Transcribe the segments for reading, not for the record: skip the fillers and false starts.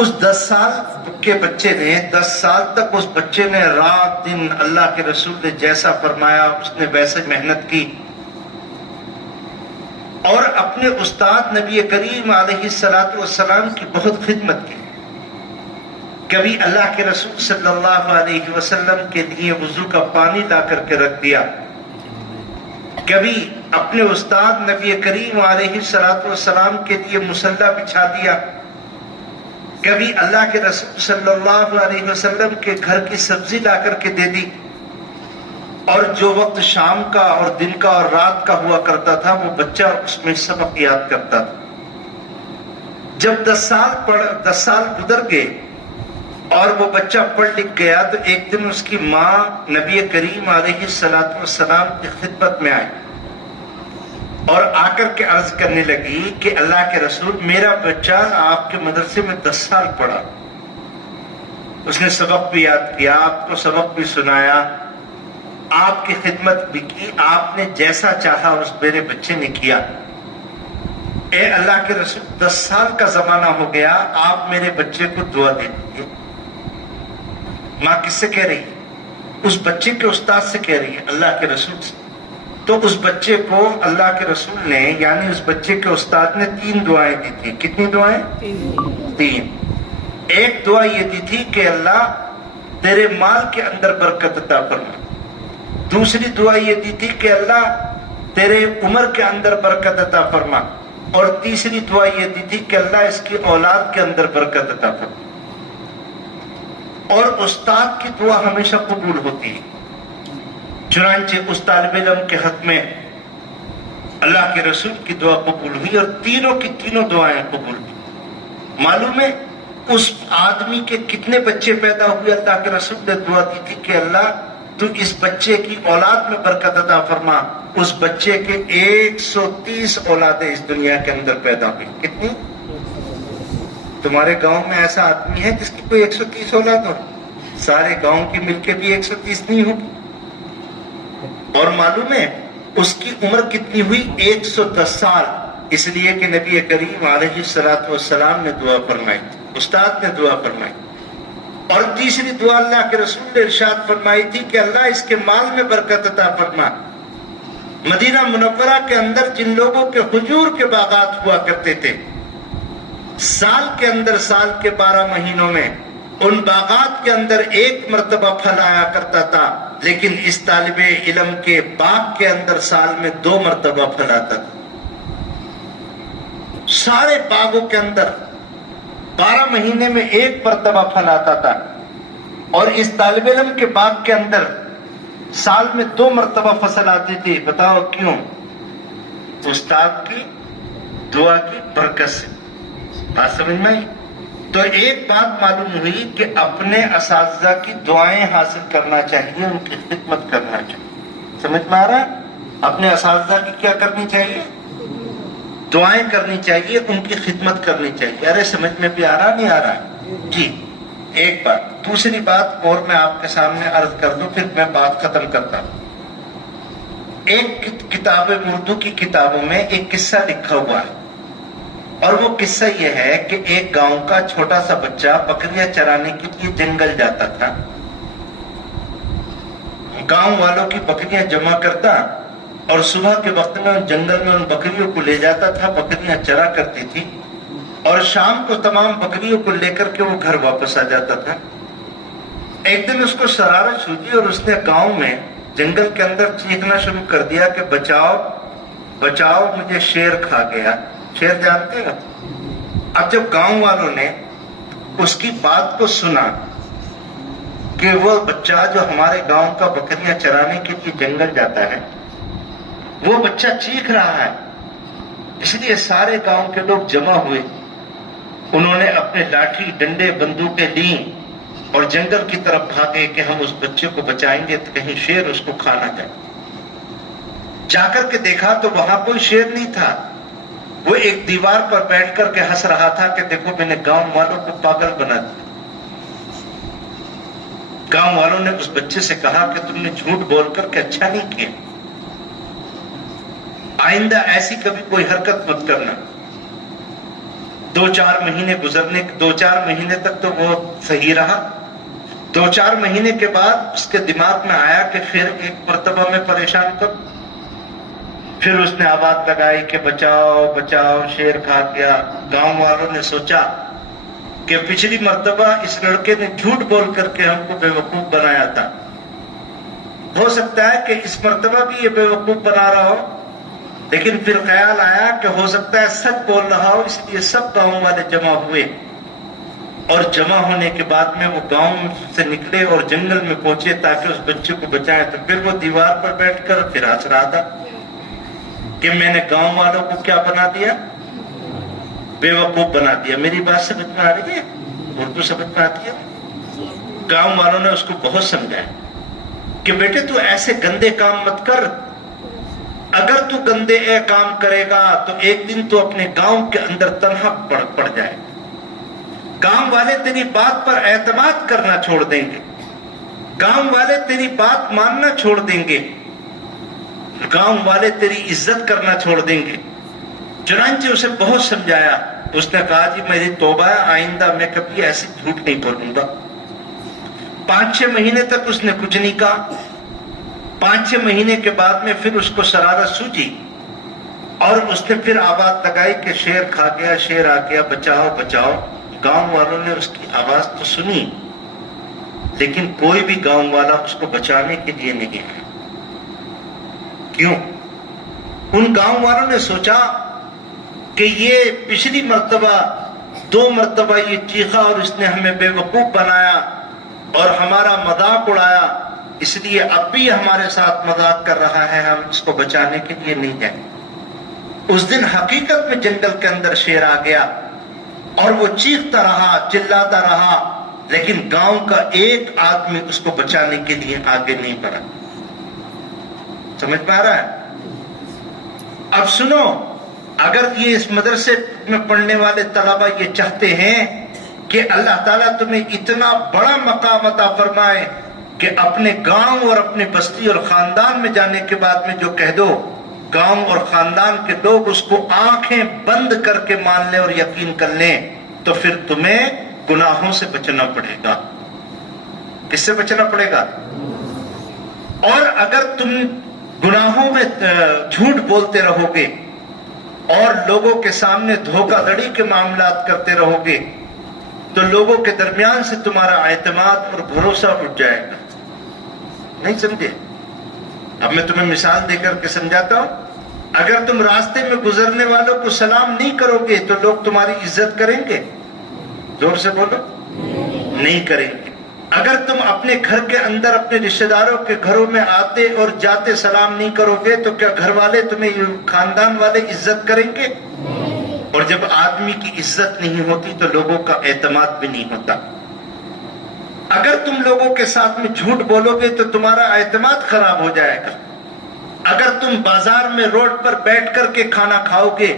اس 10 سال کے بچے نے 10 سال تک اس بچے نے رات دن اللہ کے رسول نے جیسا فرمایا اس نے ویسے محنت کی اور اپنے استاد نبی کریم علیہ الصلوۃ والسلام کی بہت خدمت کی. کبھی اللہ کے رسول صلی اللہ علیہ وسلم کے لیے وضو کا پانی لا کر کے رکھ دیا, کبھی اپنے استاد نبی کریم علیہ الصلوۃ والسلام کے لیے مصلی بچھا دیا, کبھی اللہ کے رسول صلی اللہ علیہ وسلم کے گھر کی سبزی لا کر کے دے دی, اور جو وقت شام کا اور دن کا اور رات کا ہوا کرتا تھا وہ بچہ اس میں سبق یاد کرتا تھا. جب 10 سال گزر گئے اور وہ بچہ پڑھ لکھ گیا تو ایک دن اس کی ماں نبی کریم علیہ الصلوۃ والسلام کی خدمت میں آئی اور آ کر کے عرض کرنے لگی کہ اللہ کے رسول میرا بچہ آپ کے مدرسے میں 10 سال پڑھا, اس نے سبق بھی یاد کیا, آپ کو سبق بھی سنایا, آپ کی خدمت بھی کی, آپ نے جیسا چاہا اس میرے بچے نے کیا. اے اللہ کے رسول 10 سال کا زمانہ ہو گیا, آپ میرے بچے کو دعا دے دیجیے. ماں کس سے کہہ رہی ہے؟ اس بچے کے استاد سے کہہ رہی ہے, اللہ کے رسول سے. تو اس بچے کو اللہ کے رسول نے یعنی اس بچے کے استاد نے 3 دعائیں دی تھی. کتنی دعائیں؟ 3. ایک دعا یہ دی تھی کہ اللہ تیرے مال کے اندر برکت عطا فرما. دوسری دعا یہ دی تھی کہ اللہ تیرے عمر کے اندر برکت عطا فرما. اور تیسری دعا یہ دی تھی کہ اللہ اس کی اولاد کے اندر برکت عطا فرما. اور استاد کی دعا ہمیشہ قبول ہوتی ہے. چنانچہ اس طالب علم کے حق میں اللہ کے رسول کی دعا قبول ہوئی اور تینوں کی تینوں دعائیں قبول ہوئی. معلوم ہے اس آدمی کے کتنے بچے پیدا ہوئے؟ اللہ کے رسول نے دعا دی تھی کہ اللہ تو اس بچے کی اولاد میں برکت عطا فرما. اس بچے کے 130 اولادیں اس دنیا کے اندر پیدا ہوئی. کتنی؟ تمہارے گاؤں میں ایسا آدمی ہے جس کی کوئی 130 اولاد ہو؟ سارے گاؤں کی مل کے بھی 130 نہیں ہوگی. اور معلوم ہے اس کی عمر کتنی ہوئی؟ 110 سال. اس لیے کہ نبی کریم علیہ الصلوۃ والسلام نے دعا فرمائی تھی, استاد نے دعا فرمائی. اور تیسری دعا اللہ کے رسول نے ارشاد فرمائی تھی کہ اللہ اس کے مال میں برکت عطا فرما. مدینہ منورہ کے اندر جن لوگوں کے کھجور کے باغات ہوا کرتے تھے, سال کے اندر سال کے 12 مہینوں میں ان باغات کے اندر 1 مرتبہ پھل آیا کرتا تھا, لیکن اس طالب علم کے باغ کے اندر سال میں 2 مرتبہ پھل آتا تھا. سارے باغوں کے اندر 12 مہینے میں 1 مرتبہ پھل آتا تھا, اور اس طالب علم کے باغ کے اندر سال میں 2 مرتبہ فصل آتی تھی. بتاؤ کیوں؟ استاد کی دعا کی برکت سے. بات سمجھ میں آئی؟ تو ایک بات معلوم ہوئی کہ اپنے اساتذہ کی دعائیں حاصل کرنا چاہیے, ان کی خدمت کرنا چاہیے. سمجھ میں آ رہا ہے؟ اپنے اساتذہ کی کیا کرنی چاہیے؟ دعائیں کرنی چاہیے, ان کی خدمت کرنی چاہیے. ارے سمجھ میں بھی آ رہا نہیں آ رہا؟ جی ایک بات. دوسری بات اور میں آپ کے سامنے عرض کر دوں پھر میں بات ختم کرتا ہوں. ایک کتاب اردو کی کتابوں میں ایک قصہ لکھا ہوا ہے, اور وہ قصہ یہ ہے کہ ایک گاؤں کا چھوٹا سا بچہ بکریاں چرانے کے لیے جنگل جاتا تھا. گاؤں والوں کی بکریاں جمع کرتا اور صبح کے وقت میں جنگل میں ان بکریوں کو لے جاتا تھا, بکریاں چرا کرتی تھی, اور شام کو تمام بکریوں کو لے کر کے وہ گھر واپس آ جاتا تھا. ایک دن اس کو شرارت سوچی اور اس نے گاؤں میں جنگل کے اندر چیخنا شروع کر دیا کہ بچاؤ بچاؤ, مجھے شیر کھا گیا. شیر جانتے ہو؟ اب جب گاؤں والوں نے اس کی بات کو سنا کہ وہ بچہ جو ہمارے گاؤں کا بکریاں چرانے کے لیے جنگل جاتا ہے وہ بچہ چیخ رہا ہے, اس لیے سارے گاؤں کے لوگ جمع ہوئے. انہوں نے اپنے لاٹھی ڈنڈے بندوقیں لیں اور جنگل کی طرف بھاگے کہ ہم اس بچے کو بچائیں گے تو کہیں شیر اس کو کھا نہ جائے. جا کر کے دیکھا تو وہاں کوئی شیر نہیں تھا. وہ ایک دیوار پر بیٹھ کر کے ہنس رہا تھا کہ دیکھو میں نے گاؤں والوں کو پاگل بنا دیا. گاؤں والوں نے اس بچے سے کہا کہ تم نے جھوٹ بول کر کے اچھا نہیں کیا, آئندہ ایسی کبھی کوئی حرکت مت کرنا. 2-4 مہینے گزرنے 2-4 مہینے تک تو وہ صحیح رہا. 2-4 مہینے کے بعد اس کے دماغ میں آیا کہ پھر ایک مرتبہ میں پریشان کر. پھر اس نے آواز لگائی کہ بچاؤ بچاؤ شیر کھا گیا. گاؤں والوں نے سوچا کہ پچھلی مرتبہ اس لڑکے نے جھوٹ بول کر کے ہم کو بے وقوف بنایا تھا، ہو سکتا ہے کہ اس مرتبہ بھی یہ بے وقوف بنا رہا ہو. لیکن پھر خیال آیا کہ ہو سکتا ہے سچ بول رہا ہو، اس لیے سب گاؤں والے جمع ہوئے. اور جمع ہونے کے بعد میں وہ گاؤں سے نکلے اور جنگل میں پہنچے تاکہ اس بچے کو بچائیں. تو پھر وہ دیوار پر بیٹھ کر پھر ہنس رہا تھا کہ میں نے گاؤں والوں کو کیا بنا دیا؟ بے وقوف بنا دیا. میری بات سمجھ میں آ رہی ہے؟ اردو سمجھ میں آتی ہے؟ گاؤں والوں نے اس کو بہت سمجھایا کہ بیٹے تو ایسے گندے کام مت کر. اگر تو گندے کام کرے گا تو ایک دن تو اپنے گاؤں کے اندر تنہا پڑ جائے. گاؤں والے تیری بات پر اعتماد کرنا چھوڑ دیں گے، گاؤں والے تیری بات ماننا چھوڑ دیں گے، گاؤں والے تیری عزت کرنا چھوڑ دیں گے. چنانچہ اسے بہت سمجھایا. اس نے کہا جی میری توبہ ہے، آئندہ میں کبھی ایسے جھوٹ نہیں بولوں گا. 5-6 مہینے تک اس نے کچھ نہیں کہا. 5-6 مہینے کے بعد میں پھر اس کو شرارت سوجی اور اس نے پھر آواز لگائی کہ شیر کھا گیا شیر آ گیا بچاؤ بچاؤ. گاؤں والوں نے اس کی آواز تو سنی لیکن کوئی بھی گاؤں والا اس کو بچانے کے لیے نہیں گیا. کیوں؟ ان گاؤں والوں نے سوچا کہ یہ پچھلی مرتبہ 2 مرتبہ یہ چیخا اور اس نے ہمیں بے وقوف بنایا اور ہمارا مذاق اڑایا، اس لیے اب بھی ہمارے ساتھ مذاق کر رہا ہے، ہم اس کو بچانے کے لیے نہیں جائیں. اس دن حقیقت میں جنگل کے اندر شیر آ گیا اور وہ چیختا رہا چلاتا رہا، لیکن گاؤں کا ایک آدمی اس کو بچانے کے لیے آگے نہیں بڑھا. سمجھ پا رہا ہے؟ اب سنو، اگر یہ اس مدرسے میں پڑھنے والے طلبہ یہ چاہتے ہیں کہ اللہ تعالیٰ تمہیں اتنا بڑا مقام عطا فرمائے کہ اپنے گاؤں اور اپنے بستی اور خاندان میں جانے کے بعد میں جو کہہ دو، گاؤں اور خاندان کے لوگ اس کو آنکھیں بند کر کے مان لیں اور یقین کر لیں، تو پھر تمہیں گناہوں سے بچنا پڑے گا. کس سے بچنا پڑے گا؟ اور اگر تم گناہوں میں جھوٹ بولتے رہو گے اور لوگوں کے سامنے دھوکہ دھڑی کے معاملات کرتے رہو گے تو لوگوں کے درمیان سے تمہارا اعتماد اور بھروسہ اٹھ جائے گا. نہیں سمجھے؟ اب میں تمہیں مثال دے کر کے سمجھاتا ہوں. اگر تم راستے میں گزرنے والوں کو سلام نہیں کرو گے تو لوگ تمہاری عزت کریں گے؟ زور سے بولو. نہیں کریں گے. اگر تم اپنے گھر کے اندر اپنے رشتہ داروں کے گھروں میں آتے اور جاتے سلام نہیں کرو گے تو کیا گھر والے تمہیں خاندان والے عزت کریں گے؟ اور جب آدمی کی عزت نہیں ہوتی تو لوگوں کا اعتماد بھی نہیں ہوتا. اگر تم لوگوں کے ساتھ میں جھوٹ بولو گے تو تمہارا اعتماد خراب ہو جائے گا. اگر تم بازار میں روڈ پر بیٹھ کر کے کھانا کھاؤ گے،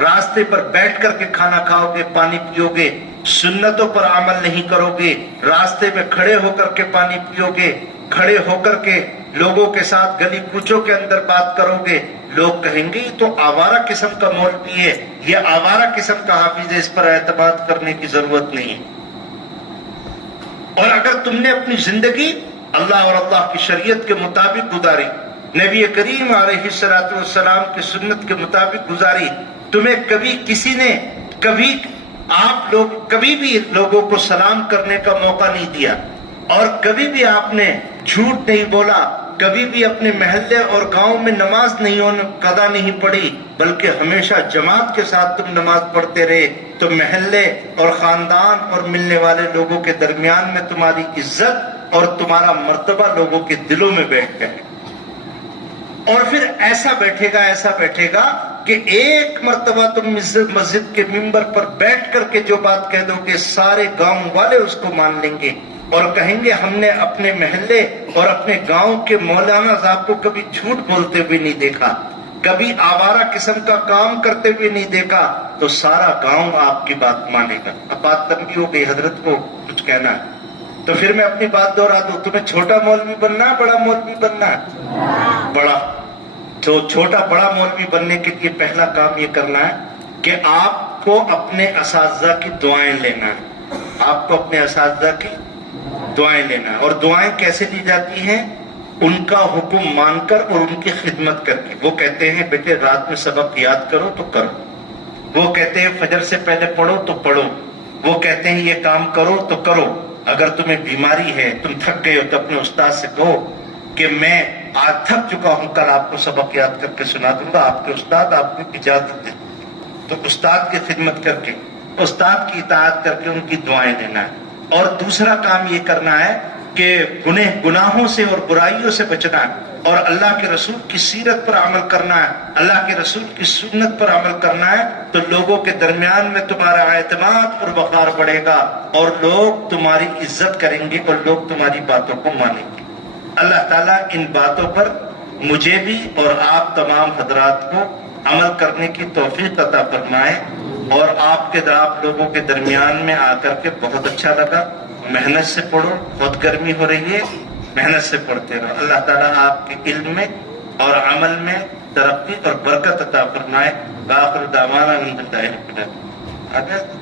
راستے پر بیٹھ کر کے کھانا کھاؤ گے، پانی پیو گے، سنتوں پر عمل نہیں کرو گے، راستے میں کھڑے ہو کر کے پانی پیو گے، کھڑے ہو کر کے لوگوں کے ساتھ گلی کوچوں کے اندر بات کرو گے، لوگ کہیں گے یہ تو آوارہ قسم کا مولوی ہے، یہ آوارہ قسم کا حافظ ہے، اس پر اعتماد کرنے کی ضرورت نہیں. اور اگر تم نے اپنی زندگی اللہ اور اللہ کی شریعت کے مطابق گزاری، نبی کریم علیہ الصلوۃ والسلام کی سنت کے مطابق گزاری، تمہیں کبھی کسی نے آپ لوگ کبھی بھی لوگوں کو سلام کرنے کا موقع نہیں دیا اور کبھی بھی آپ نے جھوٹ نہیں بولا، کبھی بھی اپنے محلے اور گاؤں میں نماز نہیں قضا نہیں پڑھی، بلکہ ہمیشہ جماعت کے ساتھ تم نماز پڑھتے رہے، تو محلے اور خاندان اور ملنے والے لوگوں کے درمیان میں تمہاری عزت اور تمہارا مرتبہ لوگوں کے دلوں میں بیٹھ گئے. اور پھر ایسا بیٹھے گا کہ ایک مرتبہ تم مسجد کے ممبر پر بیٹھ کر کے جو بات کہہ دو گے سارے گاؤں والے اس کو مان لیں گے اور کہیں گے ہم نے اپنے محلے اور اپنے گاؤں کے مولانا صاحب کو کبھی جھوٹ بولتے ہوئے نہیں دیکھا، کبھی آوارہ قسم کا کام کرتے ہوئے نہیں دیکھا، تو سارا گاؤں آپ کی بات مانے گا. اب بات لمبی ہو گئی، حضرت کو کچھ کہنا ہے تو پھر میں اپنی بات دوہرا دوں. تمہیں چھوٹا مولوی بننا ہے بڑا مولوی بننا ہے؟ بڑا. تو چھوٹا بڑا مولوی بننے کے لیے پہلا کام یہ کرنا ہے کہ آپ آپ کو اپنے اساتذہ کی دعائیں لینا ہے، آپ کو اپنے اساتذہ کی دعائیں لینا ہے۔ اور دعائیں کیسے دی جاتی ہیں؟ ان کا حکم مان کر اور ان کی خدمت کر کے۔ وہ کہتے ہیں بیٹے رات میں سبق یاد کرو تو کرو، وہ کہتے ہیں فجر سے پہلے پڑھو تو پڑھو، وہ کہتے ہیں یہ کام کرو تو کرو۔ اگر تمہیں بیماری ہے، تم تھک گئے ہو، تو اپنے استاد سے کہو کہ میں آج تھک چکا ہوں، کل آپ کو سبق یاد کر کے سنا دوں گا، آپ کے استاد آپ کو اجازت دیں۔ تو استاد کی خدمت کر کے، استاد کی اطاعت کر کے ان کی دعائیں لینا ہے۔ اور دوسرا کام یہ کرنا ہے کہ گناہوں سے اور برائیوں سے بچنا ہے، اور اللہ کے رسول کی سیرت پر عمل کرنا ہے، اللہ کے رسول کی سنت پر عمل کرنا ہے۔ تو لوگوں کے درمیان میں تمہارا اعتماد اور وقار بڑھے گا، اور لوگ تمہاری عزت کریں گے، اور لوگ تمہاری باتوں کو مانیں گے۔ اللہ تعالیٰ ان باتوں پر مجھے بھی اور آپ تمام حضرات کو عمل کرنے کی توفیق عطا فرمائے۔ اور آپ لوگوں کے درمیان میں آ کر کے بہت اچھا لگا۔ محنت سے پڑھو، بہت گرمی ہو رہی ہے، محنت سے پڑھتے رہو۔ اللہ تعالیٰ آپ کے علم میں اور عمل میں ترقی اور برکت عطا فرمائے۔ آخر دعوانا الحمدللہ رب العالمین۔